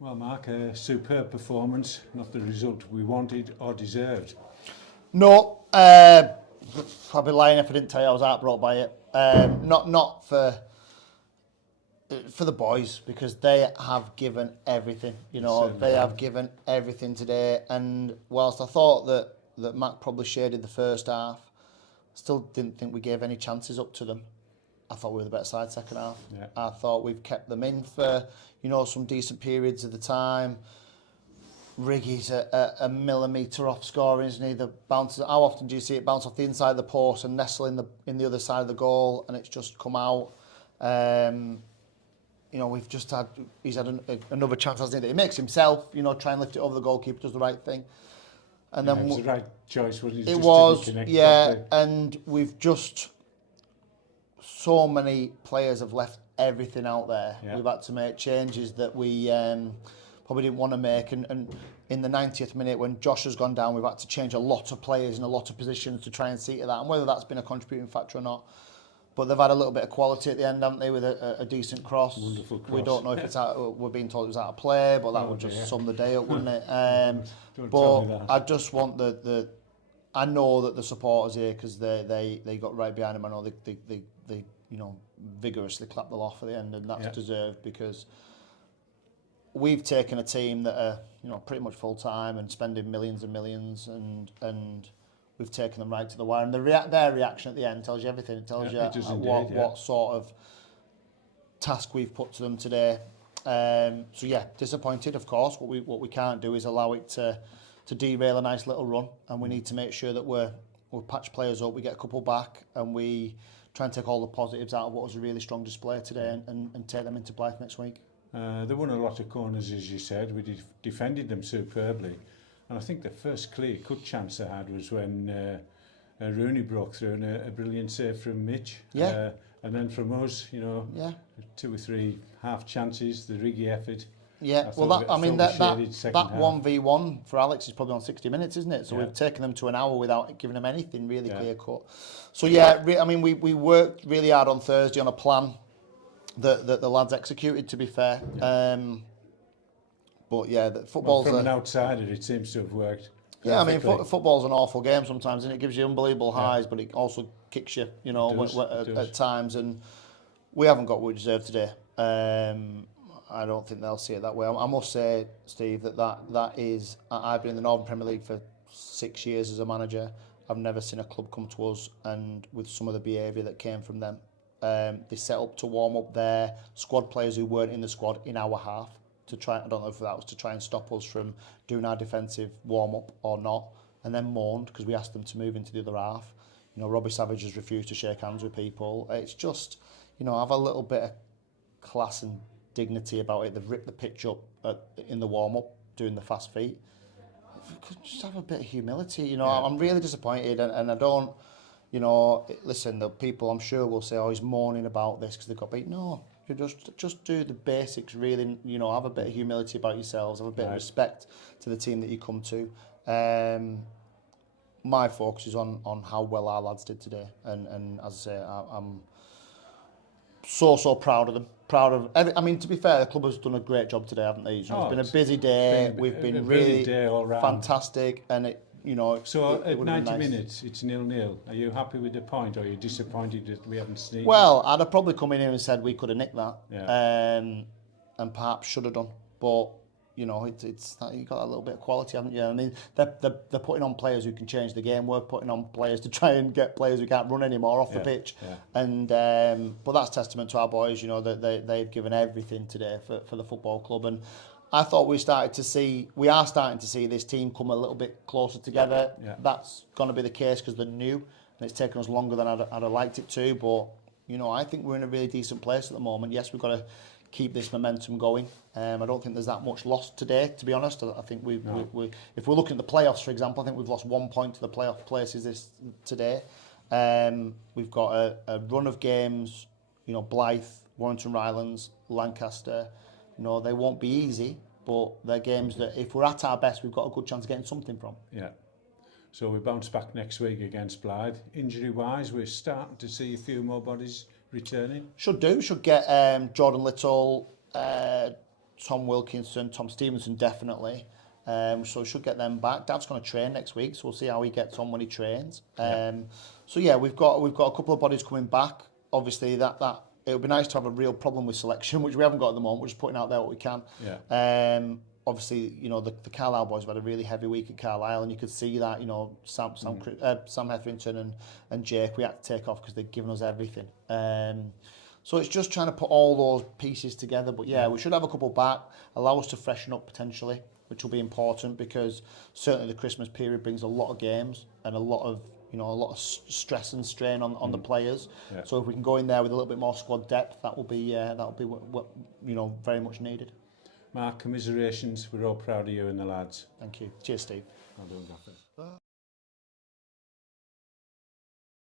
Well, Mark, a superb performance, not the result we wanted or deserved. No, I'd be lying if I didn't tell you I was heartbroken by it. Not for the boys, because they have given everything. You know, they have given everything today. And whilst I thought that Mac probably shaded the first half, still didn't think we gave any chances up to them. I thought we were the better side second half. Yeah. I thought we've kept them in for, some decent periods of the time. Riggy's a millimetre off scoring, isn't he? The bounces. How often do you see it bounce off the inside of the post and nestle in the other side of the goal, and it's just come out? He's had another chance, hasn't he? That he makes himself, try and lift it over the goalkeeper, does the right thing. And then it was the right choice, wasn't it? It Just was, didn't connect yeah. properly. And we've just, so many players have left everything out there. Yeah. We've had to make changes that we probably didn't want to make. And in the 90th minute, when Josh has gone down, we've had to change a lot of players in a lot of positions to try and see to that. And whether that's been a contributing factor or not. But they've had a little bit of quality at the end, haven't they, with a decent cross. Wonderful cross. We don't know if it's out, we're being told it was out of play, but that would just sum the day up, wouldn't it? But I just want I know that the supporters here, because they got right behind him. I know they vigorously clapped the off at the end, and that's deserved, because we've taken a team that are pretty much full time and spending millions and millions, and we've taken them right to the wire, and their reaction at the end tells you everything. It tells you what sort of task we've put to them today. Disappointed, of course. What we can't do is allow it to derail a nice little run, and we need to make sure that we patch players up, we get a couple back, and we try and take all the positives out of what was a really strong display today, and take them into Blythe next week. They won a lot of corners, as you said. We defended them superbly. And I think the first clear-cut chance they had was when Rooney broke through, and a brilliant save from Mitch. Yeah. And then from us, 2 or 3 half chances, the Riggy effort. Yeah, well, that 1v1 for Alex is probably on 60 minutes, isn't it? So we've taken them to an hour without giving them anything really clear-cut. So, we worked really hard on Thursday on a plan that the lads executed, to be fair. But yeah, the football's from an outsider, it seems to have worked. Yeah, football's an awful game sometimes, and it gives you unbelievable highs, but it also kicks you, at times. And we haven't got what we deserve today. I don't think they'll see it that way. I must say, Steve, that is. I've been in the Northern Premier League for 6 years as a manager. I've never seen a club come to us and with some of the behaviour that came from them. They set up to warm up their squad players who weren't in the squad in our half. To try, I don't know if that was to try and stop us from doing our defensive warm-up or not, and then moaned because we asked them to move into the other half. Robbie Savage has refused to shake hands with people. It's just, have a little bit of class and dignity about it. They've ripped the pitch up in the warm-up, doing the fast feet. Just have a bit of humility. I'm really disappointed, and I don't, listen, the people I'm sure will say, oh, he's moaning about this because they've got beat. No. You just do the basics, really. Have a bit of humility about yourselves, have a bit of respect to the team that you come to. My focus is on how well our lads did today, and as I say, I'm so proud of them. To be fair, the club has done a great job today, haven't they? It's been a busy day. We've been really fantastic, and So at 90 minutes, it's 0-0. Are you happy with the point, or are you disappointed that we haven't seen? Well, I'd have probably come in here and said we could have nicked that, and perhaps should have done. But it's you've got a little bit of quality, haven't you? They're putting on players who can change the game. We're putting on players to try and get players who can't run anymore off the pitch. Yeah. And but that's testament to our boys. That they've given everything today for the football club. And I thought we are starting to see this team come a little bit closer together. Yeah. That's going to be the case because they're new, and it's taken us longer than I'd have liked it to. But I think we're in a really decent place at the moment. Yes, we've got to keep this momentum going. I don't think there's that much lost today, to be honest. I think we if we're looking at the playoffs, for example, I think we've lost 1 point to the playoff places today. We've got a run of games, Blythe, Warrington Rylands, Lancaster. They won't be easy, but they're games that if we're at our best, we've got a good chance of getting something from. Yeah. So we bounce back next week against Blythe. Injury-wise, we're starting to see a few more bodies returning. Should get Jordan Little, Tom Wilkinson, Tom Stevenson definitely. So we should get them back. Dad's going to train next week, so we'll see how he gets on when he trains. So yeah, we've got a couple of bodies coming back. Obviously, that it would be nice to have a real problem with selection, which we haven't got at the moment. We're just putting out there what we can. Yeah. Obviously, you know, the Carlisle boys have had a really heavy week at Carlisle, and you could see that, you know, Sam Hetherington and Jake, we had to take off because they'd given us everything. So it's just trying to put all those pieces together. But yeah, we should have a couple back, allow us to freshen up potentially, which will be important because certainly the Christmas period brings a lot of games and a lot of stress and strain on the players. Yeah. So if we can go in there with a little bit more squad depth, that will be what you know, very much needed. Mark, commiserations. We're all proud of you and the lads. Thank you. Cheers, Steve. Well done, Gaffer.